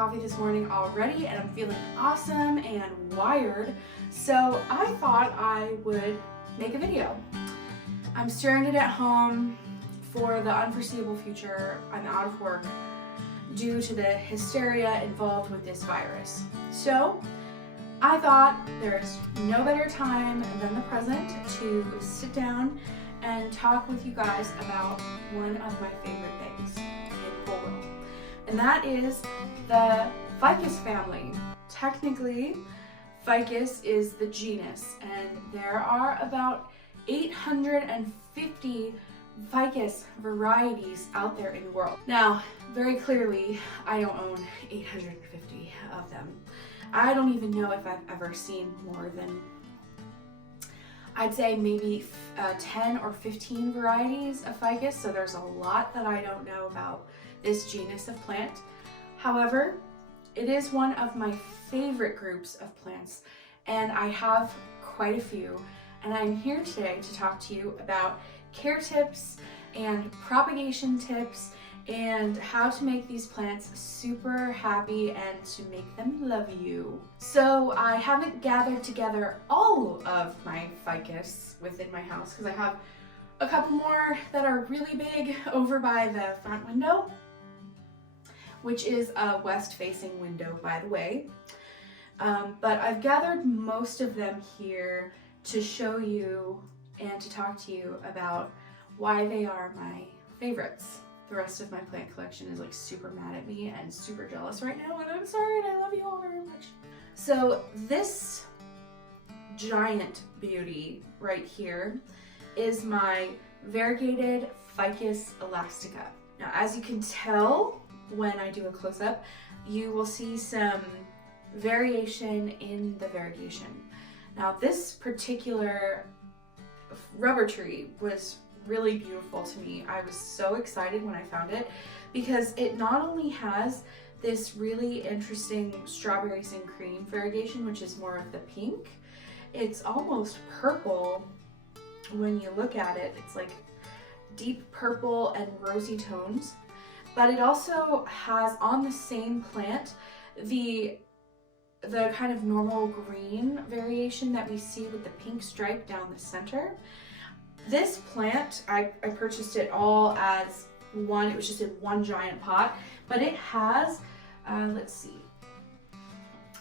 coffee this morning already and I'm feeling awesome and wired, so I thought I would make a video. I'm stranded at home for the unforeseeable future. I'm out of work due to the hysteria involved with this virus. So I thought there's no better time than the present to sit down and talk with you guys about one of my favorite things in the whole world. And that is the Ficus family. Technically, Ficus is the genus, and there are about 850 Ficus varieties out there in the world. Now, very clearly, I don't own 850 of them. I don't even know if I've ever seen more than, I'd say maybe 10 or 15 varieties of Ficus, so there's a lot that I don't know about this genus of plant. However, it is one of my favorite groups of plants, and I have quite a few, and I'm here today to talk to you about care tips and propagation tips and how to make these plants super happy and to make them love you. So I haven't gathered together all of my Ficus within my house because I have a couple more that are really big over by the front window, which is a west-facing window, by the way. But I've gathered most of them here to show you and to talk to you about why they are my favorites. The rest of my plant collection is like super mad at me and super jealous right now, and I'm sorry, and I love you all very much. So this giant beauty right here is my Variegated Ficus Elastica. Now, as you can tell when I do a close-up, you will see some variation in the variegation. Now, this particular rubber tree was really beautiful to me. I was so excited when I found it because it not only has this really interesting strawberries and cream variegation, which is more of the pink, it's almost purple when you look at it. It's like deep purple and rosy tones, but it also has on the same plant the kind of normal green variation that we see with the pink stripe down the center. This plant, I purchased it all as one. It was just in one giant pot, but it has, let's see,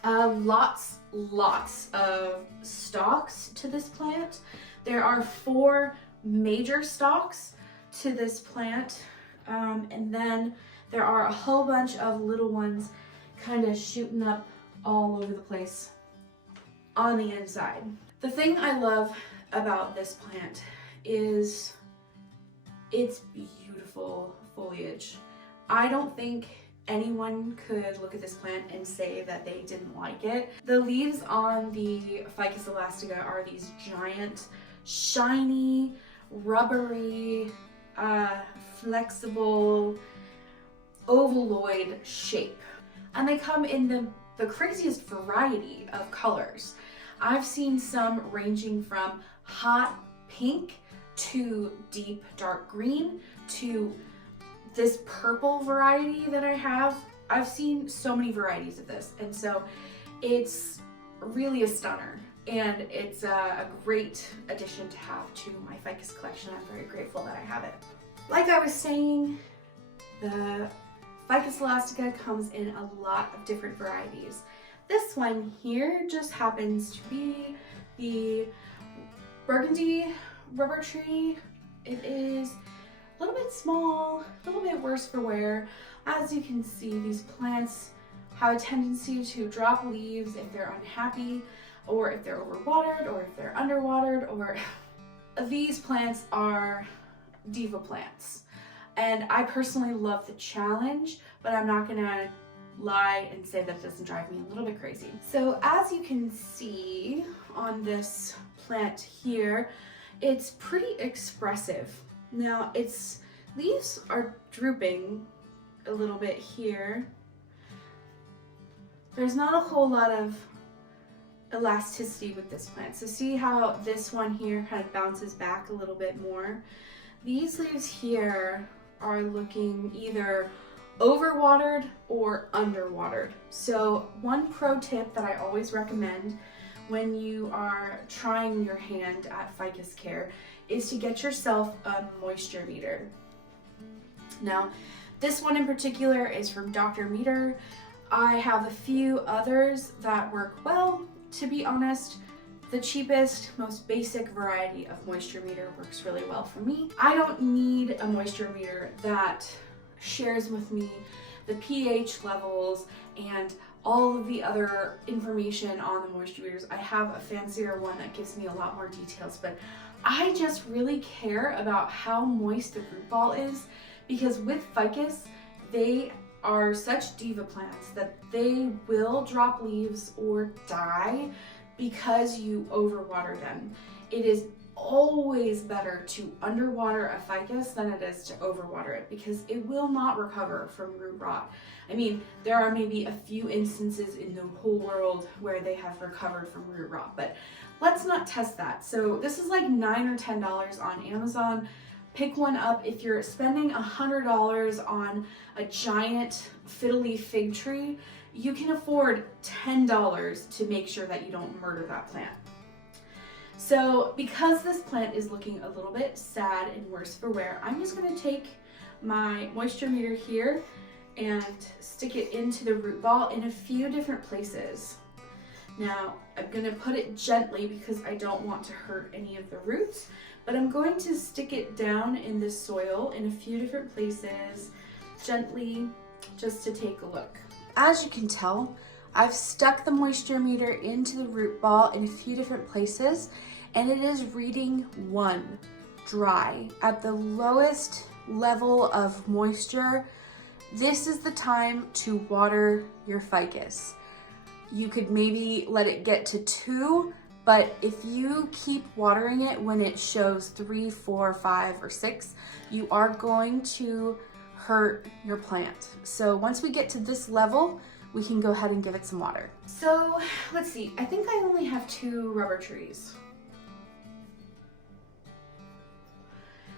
lots of stalks to this plant. There are 4 major stalks to this plant, and then there are a whole bunch of little ones kind of shooting up all over the place on the inside. The thing I love about this plant is its beautiful foliage. I don't think anyone could look at this plant and say that they didn't like it. The leaves on the Ficus Elastica are these giant, shiny, rubbery, flexible, ovaloid shape. And they come in the craziest variety of colors. I've seen some ranging from hot pink to deep dark green to this purple variety that I have. I've seen so many varieties of this, and so it's really a stunner, and it's a great addition to have to my Ficus collection. I'm very grateful that I have it. Like I was saying, the Ficus Elastica comes in a lot of different varieties. This one here just happens to be the burgundy rubber tree. It is a little bit small, a little bit worse for wear. As you can see, these plants have a tendency to drop leaves if they're unhappy, or if they're overwatered, or if they're underwatered, or these plants are diva plants. And I personally love the challenge, but I'm not gonna lie and say that it doesn't drive me a little bit crazy. So as you can see on this plant here, it's pretty expressive. Now its leaves are drooping a little bit here. There's not a whole lot of elasticity with this plant. So see how this one here kind of bounces back a little bit more? These leaves here are looking either overwatered or underwatered. So one pro tip that I always recommend when you are trying your hand at ficus care is to get yourself a moisture meter. Now, this one in particular is from Dr. Meter. I have a few others that work well. To be honest, the cheapest, most basic variety of moisture meter works really well for me. I don't need a moisture meter that shares with me the pH levels and all of the other information on the moisture meters. I have a fancier one that gives me a lot more details, but I just really care about how moist the root ball is, because with ficus, they are such diva plants that they will drop leaves or die because you overwater them. It is always better to underwater a ficus than it is to overwater it, because it will not recover from root rot. I mean, there are maybe a few instances in the whole world where they have recovered from root rot, but let's not test that. So this is like $9 or $10 on Amazon. Pick one up. If you're spending $100 on a giant Fiddly fig tree, you can afford $10 to make sure that you don't murder that plant. So because this plant is looking a little bit sad and worse for wear, I'm just going to take my moisture meter here and stick it into the root ball in a few different places. Now, I'm going to put it gently because I don't want to hurt any of the roots, but I'm going to stick it down in the soil in a few different places, gently, just to take a look. As you can tell, I've stuck the moisture meter into the root ball in a few different places, and it is reading 1, dry. At the lowest level of moisture, this is the time to water your ficus. You could maybe let it get to 2, but if you keep watering it when it shows 3, 4, 5, or 6, you are going to hurt your plant. So once we get to this level, we can go ahead and give it some water. So let's see, I think I only have 2 rubber trees.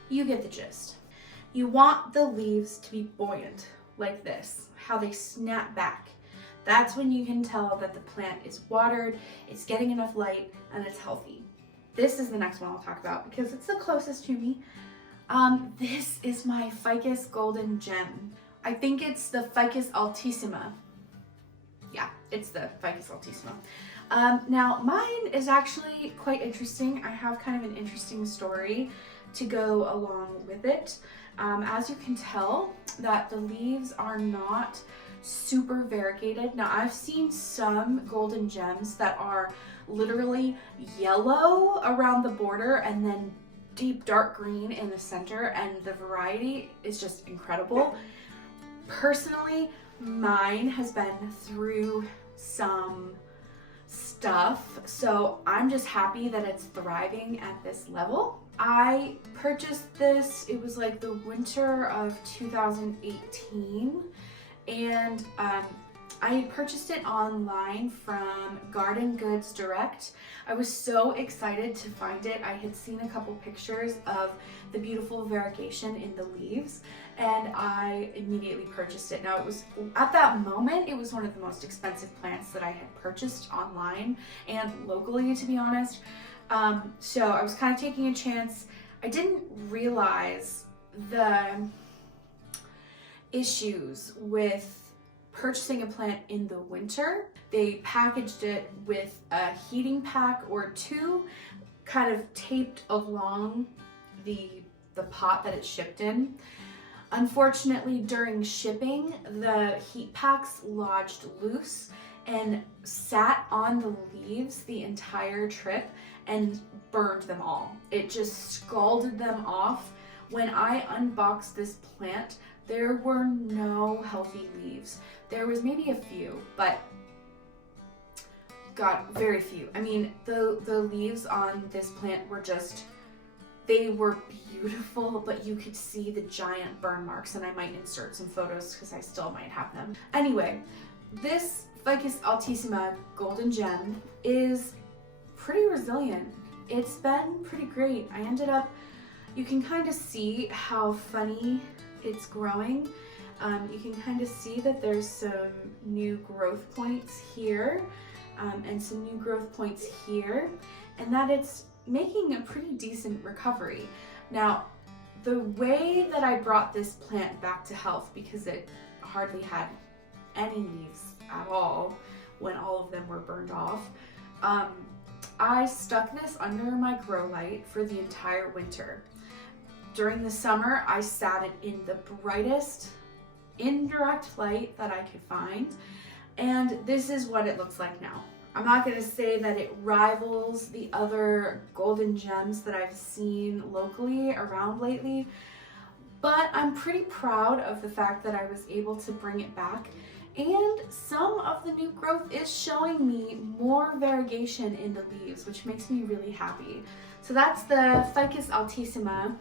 You get the gist. You want the leaves to be buoyant, like this, how they snap back. That's when you can tell that the plant is watered, it's getting enough light, and it's healthy. This is the next one I'll talk about because it's the closest to me. This is my Ficus Golden Gem. I think it's the Ficus Altissima. Yeah, it's the Ficus Altissima. Now, mine is actually quite interesting. I have kind of an interesting story to go along with it. As you can tell, that the leaves are not super variegated. Now, I've seen some golden gems that are literally yellow around the border and then deep dark green in the center, and the variety is just incredible. Personally, mine has been through some stuff, so I'm just happy that it's thriving at this level. I purchased this, it was like the winter of 2018, and I purchased it online from Garden Goods Direct. I was so excited to find it. I had seen a couple pictures of the beautiful variegation in the leaves, and I immediately purchased it. Now, it was, at that moment, it was one of the most expensive plants that I had purchased online and locally, to be honest. So I was kind of taking a chance. I didn't realize the issues with purchasing a plant in the winter. They packaged it with a heating pack or 2 kind of taped along the pot that it shipped in. Unfortunately, during shipping, the heat packs lodged loose and sat on the leaves the entire trip and burned them all. It just scalded them off. When I unboxed this plant, there were no healthy leaves. There was maybe a few, but God, very few. I mean, the leaves on this plant were just, they were beautiful, but you could see the giant burn marks, and I might insert some photos because I still might have them. Anyway, this Ficus Altissima Golden Gem is pretty resilient. It's been pretty great. I ended up, you can kind of see how funny it's growing. You can kind of see that there's some new growth points here and some new growth points here, and that it's making a pretty decent recovery. Now, the way that I brought this plant back to health, because it hardly had any leaves at all when all of them were burned off, I stuck this under my grow light for the entire winter. During the summer, I sat it in the brightest indirect light that I could find, and this is what it looks like now. I'm not going to say that it rivals the other golden gems that I've seen locally around lately, but I'm pretty proud of the fact that I was able to bring it back, and some of the new growth is showing me more variegation in the leaves, which makes me really happy. So that's the Ficus Altissima,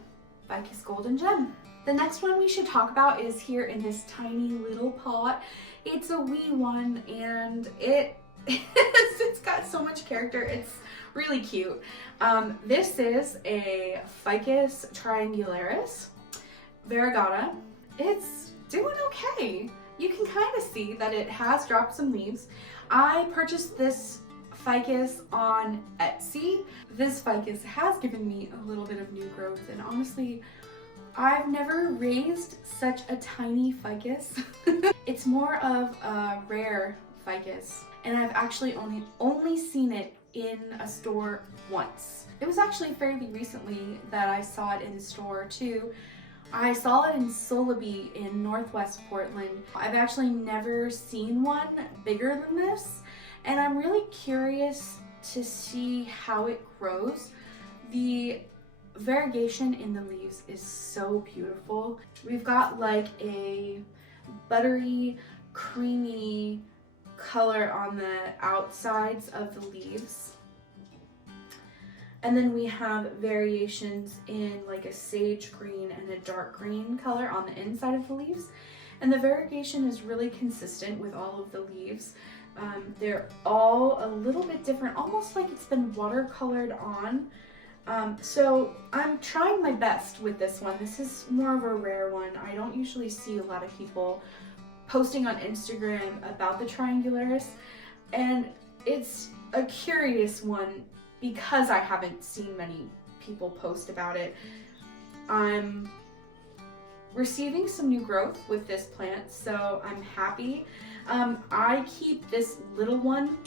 Ficus Golden Gem. The next one we should talk about is here in this tiny little pot. It's a wee one, and it's got so much character. It's really cute. This is a Ficus Triangularis, Variegata. It's doing okay. You can kind of see that it has dropped some leaves. I purchased this ficus on Etsy. This ficus has given me a little bit of new growth, and honestly, I've never raised such a tiny ficus. It's more of a rare ficus, and I've actually only seen it in a store once. It was actually fairly recently that I saw it in the store too. I saw it in Sotheby in Northwest Portland. I've actually never seen one bigger than this, and I'm really curious to see how it grows. The variegation in the leaves is so beautiful. We've got like a buttery, creamy color on the outsides of the leaves. And then we have variations in like a sage green and a dark green color on the inside of the leaves. And the variegation is really consistent with all of the leaves. They're all a little bit different, almost like it's been watercolored on. So I'm trying my best with this one. This is more of a rare one. I don't usually see a lot of people posting on Instagram about the Triangularis, and it's a curious one because I haven't seen many people post about it. I'm receiving some new growth with this plant, so I'm happy. I keep this little one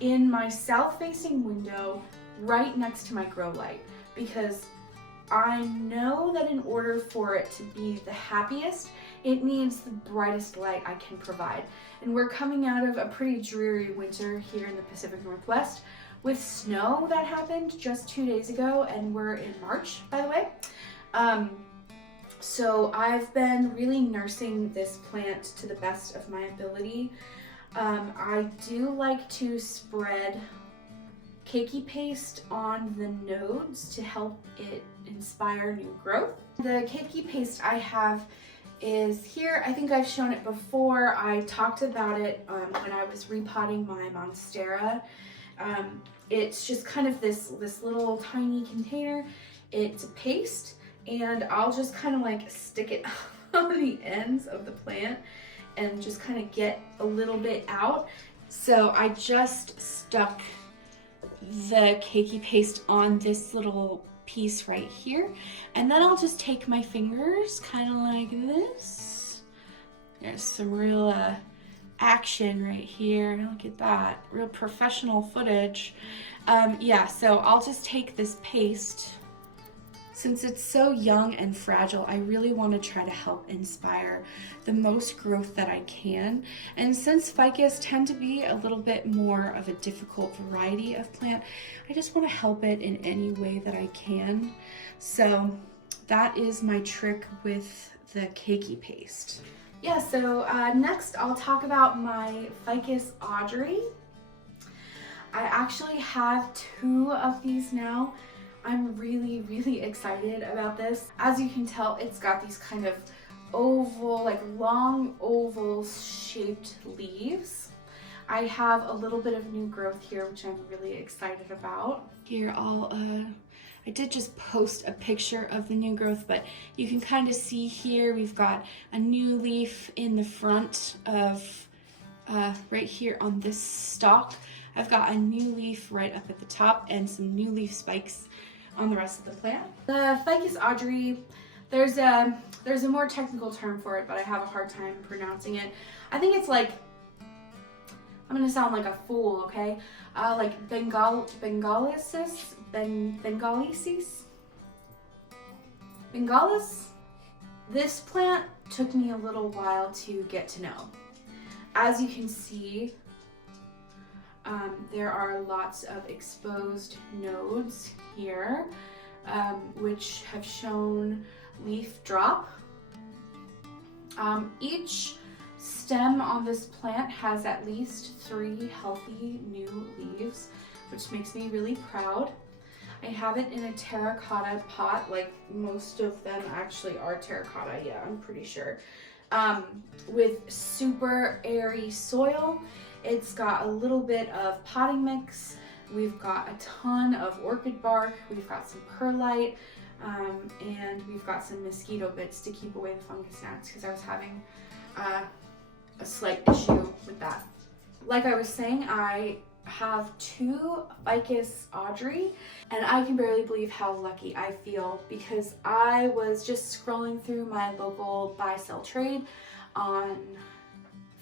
in my south-facing window right next to my grow light because I know that in order for it to be the happiest, it needs the brightest light I can provide. And we're coming out of a pretty dreary winter here in the Pacific Northwest with snow that happened just 2 days ago, and we're in March, by the way. So I've been really nursing this plant to the best of my ability. I do like to spread cakey paste on the nodes to help it inspire new growth. The cakey paste I have is here. I think I've shown it before. I talked about it when I was repotting my Monstera. It's just kind of this little tiny container. It's a paste, and I'll just kind of like stick it on the ends of the plant and just kind of get a little bit out. So I just stuck the cakey paste on this little piece right here, and then I'll just take my fingers kind of like this. There's some real action right here. Look at that, real professional footage. Yeah, so I'll just take this paste. Since it's so young and fragile, I really want to try to help inspire the most growth that I can. And since ficus tend to be a little bit more of a difficult variety of plant, I just want to help it in any way that I can. So that is my trick with the cakey paste. Yeah, so next I'll talk about my Ficus Audrey. I actually have 2 of these now. I'm really excited about this. As you can tell, it's got these kind of oval, like long oval shaped leaves. I have a little bit of new growth here, which I'm really excited about. Here I'll I did just post a picture of the new growth, but you can kind of see here we've got a new leaf in the front of right here on this stalk. I've got a new leaf right up at the top and some new leaf spikes on the rest of the plant. The Ficus Audrey, there's a more technical term for it, but I have a hard time pronouncing it. I think it's like, I'm gonna sound like a fool, okay? Like Bengalis? This plant took me a little while to get to know. As you can see, there are lots of exposed nodes here, which have shown leaf drop. Each stem on this plant has at least 3 healthy new leaves, which makes me really proud. I have it in a terracotta pot, like most of them actually are terracotta, yeah, I'm pretty sure, with super airy soil. It's got a little bit of potting mix. We've got a ton of orchid bark. We've got some perlite, and we've got some mosquito bits to keep away the fungus gnats because I was having a slight issue with that. Like I was saying, I have 2 Ficus Audrey, and I can barely believe how lucky I feel because I was just scrolling through my local buy-sell trade on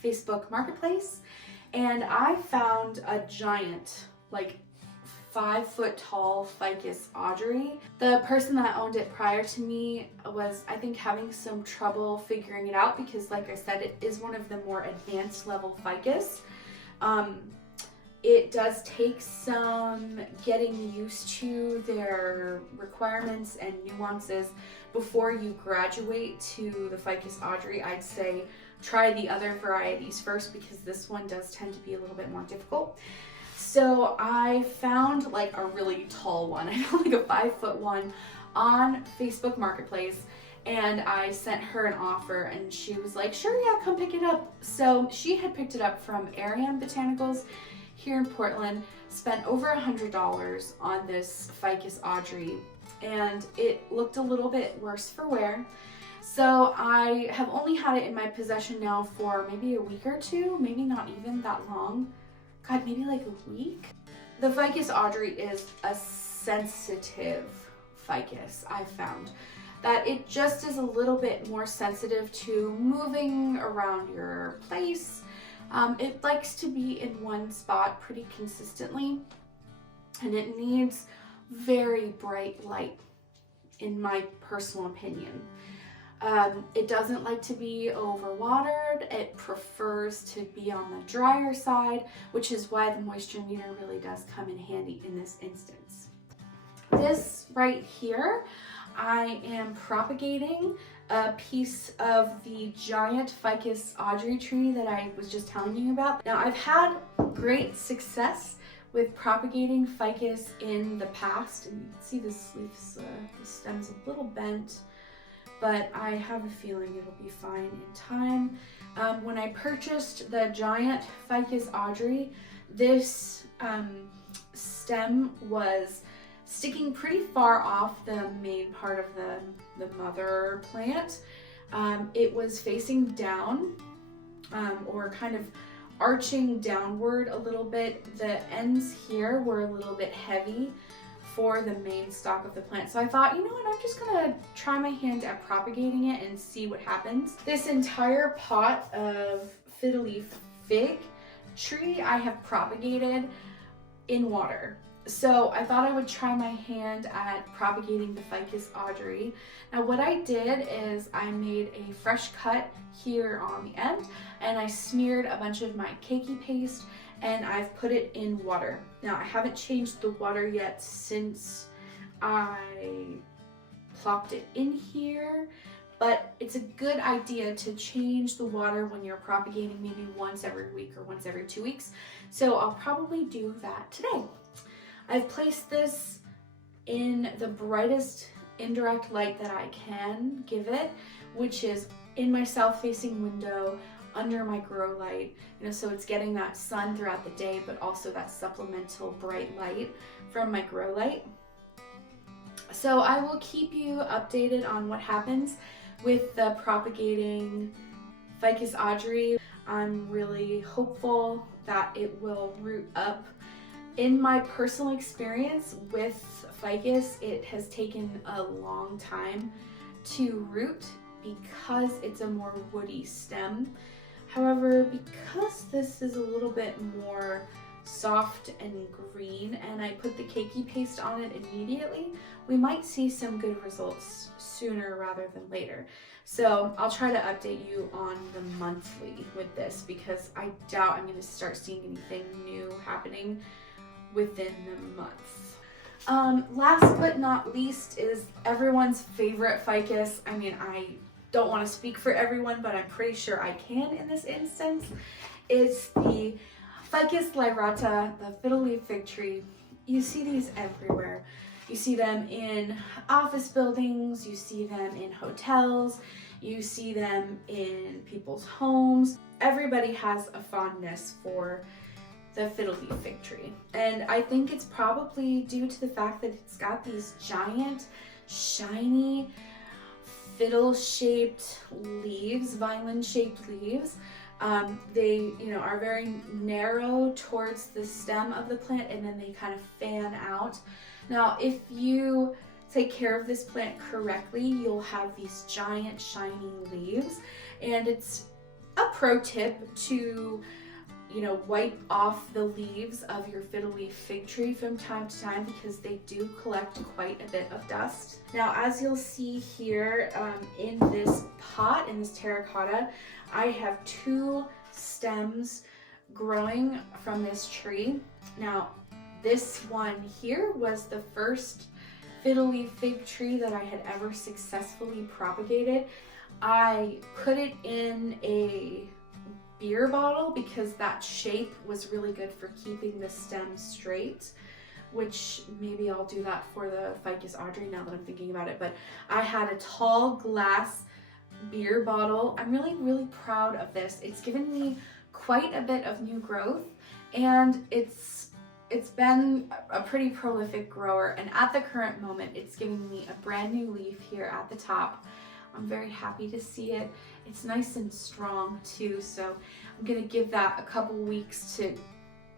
Facebook Marketplace, and I found a giant, like 5-foot tall Ficus Audrey. The person that owned it prior to me was, I think, having some trouble figuring it out because, like I said, it is one of the more advanced level ficus. It does take some getting used to their requirements and nuances before you graduate to the Ficus Audrey. I'd say try the other varieties first because this one does tend to be a little bit more difficult. So I found like a really tall one, I found like a 5-foot one on Facebook Marketplace, and I sent her an offer and she was like, sure, yeah, come pick it up. So she had picked it up from Ariane Botanicals here in Portland, spent over $100 on this Ficus Audrey, and it looked a little bit worse for wear. So I have only had it in my possession now for maybe a week or two, maybe not even that long. God, maybe like a week. The Ficus Audrey is a sensitive ficus, I've found. That it just is a little bit more sensitive to moving around your place. It likes to be in one spot pretty consistently, and it needs very bright light, in my personal opinion. It doesn't like to be overwatered. It prefers to be on the drier side, which is why the moisture meter really does come in handy in this instance. This right here, I am propagating a piece of the giant Ficus Audrey tree that I was just telling you about. Now, I've had great success with propagating ficus in the past, and you can see this leaf's the stem's a little bent, but I have a feeling it'll be fine in time. When I purchased the giant Ficus Audrey, this stem was sticking pretty far off the main part of the mother plant. It was facing down, or kind of arching downward a little bit. The ends here were a little bit heavy for the main stalk of the plant. So I thought, you know what, I'm just gonna try my hand at propagating it and see what happens. This entire pot of Fiddly fig tree I have propagated in water. So I thought I would try my hand at propagating the Ficus Audrey. Now what I did is I made a fresh cut here on the end, and I smeared a bunch of my cakey paste, and I've put it in water. Now I haven't changed the water yet since I plopped it in here, but it's a good idea to change the water when you're propagating maybe once every week or once every 2 weeks. So I'll probably do that today. I've placed this in the brightest indirect light that I can give it, which is in my south-facing window under my grow light, so it's getting that sun throughout the day, but also that supplemental bright light from my grow light. So I will keep you updated on what happens with the propagating Ficus Audrey. I'm really hopeful that it will root up. In my personal experience with ficus, it has taken a long time to root because it's a more woody stem. However, because this is a little bit more soft and green and I put the cakey paste on it immediately, we might see some good results sooner rather than later. So I'll try to update you on the monthly with this because I doubt I'm going to start seeing anything new happening within the month. Last but not least is everyone's favorite ficus. I mean, I don't want to speak for everyone, but I'm pretty sure I can in this instance. It's the Ficus Rata, the fiddle-leaf fig tree. You see these everywhere. You see them in office buildings, you see them in hotels, you see them in people's homes. Everybody has a fondness for the fiddle-leaf fig tree. And I think it's probably due to the fact that it's got these giant, shiny, fiddle-shaped leaves, violin-shaped leaves. They, are very narrow towards the stem of the plant and then they kind of fan out. Now, if you take care of this plant correctly, you'll have these giant, shiny leaves. And it's a pro tip to wipe off the leaves of your fiddle leaf fig tree from time to time because they do collect quite a bit of dust. Now, as you'll see here in this pot, in this terracotta, I have 2 stems growing from this tree. Now, this one here was the first fiddle leaf fig tree that I had ever successfully propagated. I put it in a beer bottle because that shape was really good for keeping the stem straight, which maybe I'll do that for the Ficus Audrey now that I'm thinking about it. But I had a tall glass beer bottle. I'm really, really proud of this. It's given me quite a bit of new growth and it's been a pretty prolific grower, and at the current moment it's giving me a brand new leaf here at the top. I'm very happy to see it. It's nice and strong too, so I'm gonna give that a couple weeks to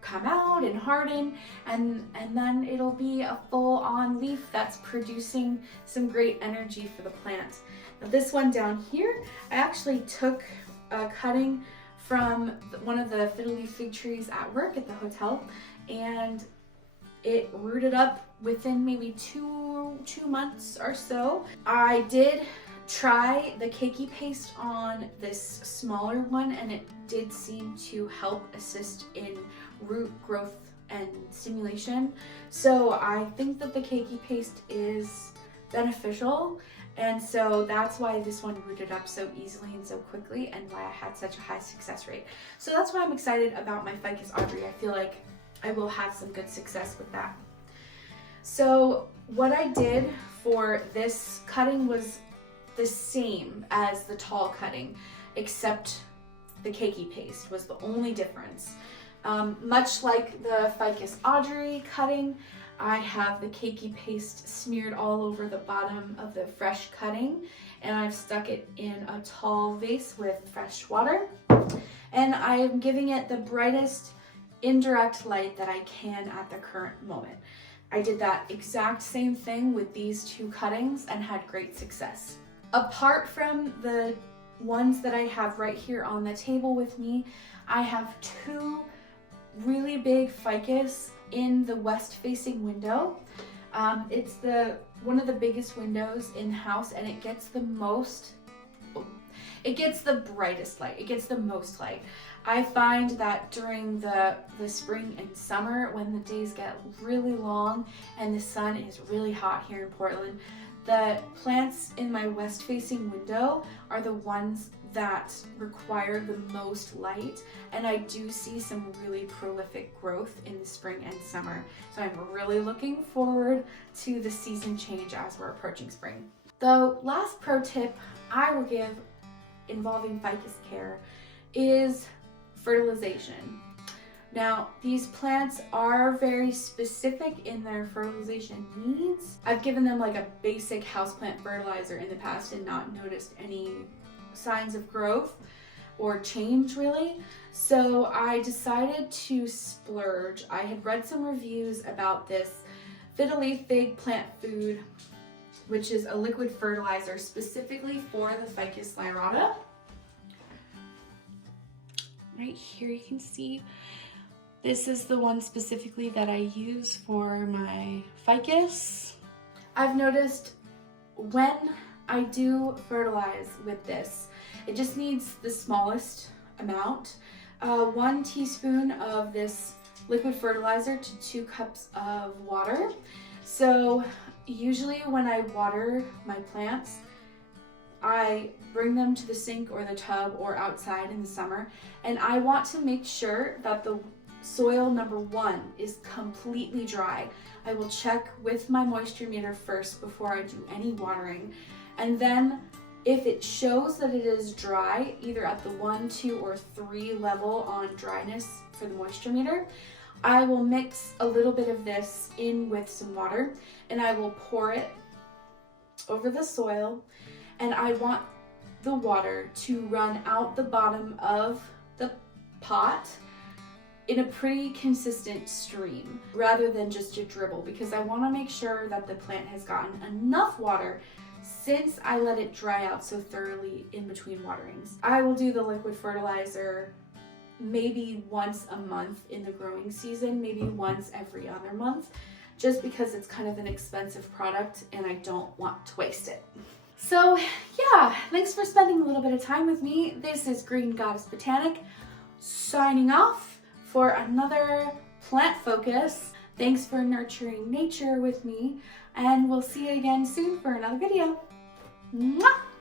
come out and harden, and then it'll be a full-on leaf that's producing some great energy for the plant. Now this one down here, I actually took a cutting from one of the fiddle leaf fig trees at work at the hotel, and it rooted up within maybe two months or so. I did try the cakey paste on this smaller one and it did seem to help assist in root growth and stimulation. So I think that the cakey paste is beneficial, and so that's why this one rooted up so easily and so quickly and why I had such a high success rate. So that's why I'm excited about my Ficus Audrey. I feel like I will have some good success with that. So what I did for this cutting was the same as the tall cutting, except the cakey paste was the only difference. Much like the Ficus Audrey cutting, I have the cakey paste smeared all over the bottom of the fresh cutting, and I've stuck it in a tall vase with fresh water, and I'm giving it the brightest indirect light that I can at the current moment. I did that exact same thing with these 2 cuttings and had great success. Apart from the ones that I have right here on the table with me, I have 2 really big ficus in the west facing window. It's one of the biggest windows in the house, and it gets the brightest light. It gets the most light. I find that during the spring and summer, when the days get really long and the sun is really hot here in Portland, the plants in my west facing window are the ones that require the most light, and I do see some really prolific growth in the spring and summer. So I'm really looking forward to the season change as we're approaching spring. The last pro tip I will give involving ficus care is fertilization. Now, these plants are very specific in their fertilization needs. I've given them like a basic houseplant fertilizer in the past and not noticed any signs of growth or change really. So I decided to splurge. I had read some reviews about this Fiddly fig plant food, which is a liquid fertilizer specifically for the Ficus Rata. Right here you can see this is the one specifically that I use for my ficus. I've noticed when I do fertilize with this, it just needs the smallest amount. 1 teaspoon of this liquid fertilizer to 2 cups of water. So usually when I water my plants, I bring them to the sink or the tub or outside in the summer, and I want to make sure that the soil, number 1, is completely dry. I will check with my moisture meter first before I do any watering, and then if it shows that it is dry, either at the 1, 2, or 3 level on dryness for the moisture meter, I will mix a little bit of this in with some water and I will pour it over the soil, and I want the water to run out the bottom of the pot in a pretty consistent stream rather than just a dribble, because I want to make sure that the plant has gotten enough water since I let it dry out so thoroughly in between waterings. I will do the liquid fertilizer maybe once a month in the growing season, maybe once every other month, just because it's kind of an expensive product and I don't want to waste it. So yeah, thanks for spending a little bit of time with me. This is Green Goddess Botanic signing off for another plant focus. Thanks for nurturing nature with me, and we'll see you again soon for another video. Mwah!